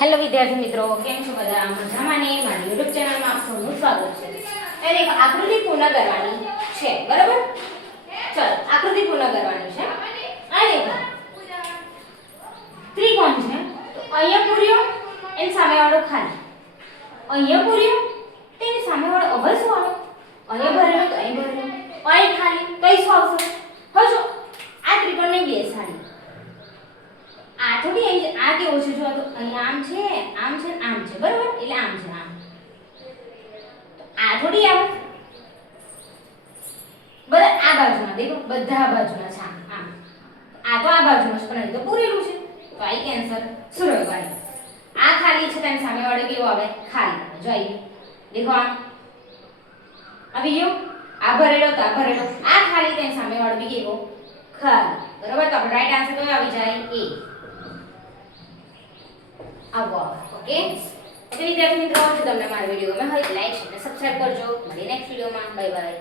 Hello વિદ્યાર્થી મિત્રો, કેમ છો બધા? મજામાં ને? મારી YouTube ચેનલમાં આપ સૌનું સ્વાગત છે. એ દેખો, આકૃતિ પૂર્ણ કરવાની છે, બરાબર? ચલો, આકૃતિ પૂર્ણ કરવાની છે. આ દેખો, ત્રિકોણ છે, તો અહીંયા પૂર્યો, એની સામેવાળો ખાલી. અહીંયા પૂર્યો, તેની સામેવાળો અવર શું આવે? અહીંયા ભરેલો તો અહીં ભરેલો, અહીં ખાલી તો અહીં શું આવશે? હવે જો આ ત્રિકોણને બેસાડી, આ થોડી અહીં આ કેવું છે? જો તો અહીં આમ છે, આમ છે, આમ છે, બરાબર? એટલે આમ છે, આમ. તો આ થોડી આવે. બધા આ બાજુના દેખો, બધા બાજુના છે આમ. આ તો આ બાજુનું છે, પણ અહીં તો પૂરેલું છે, તો આઈ કેન્સલ. શું રહ્યું ભાઈ? આ ખાલી છે, તેની સામે વાળો કેવો આવે? ખાલી. જો આવી દેખો, આમ આવી ગયો. આ ભરેલો તો આ ભરેલો, આ ખાલી, તેની સામે વાળો બી કેવો? ખાલી. બરાબર? તો આપણે રાઈટ આન્સર કયો આવી જાય? એ. આવો ઓકે. તો વિદ્યાર્થી મિત્રો, જો તમને મારો વિડિયો ગમે હોય તો લાઈક અને સબસ્ક્રાઇબ કરજો. મળીએ નેક્સ્ટ વિડિયોમાં. Bye bye.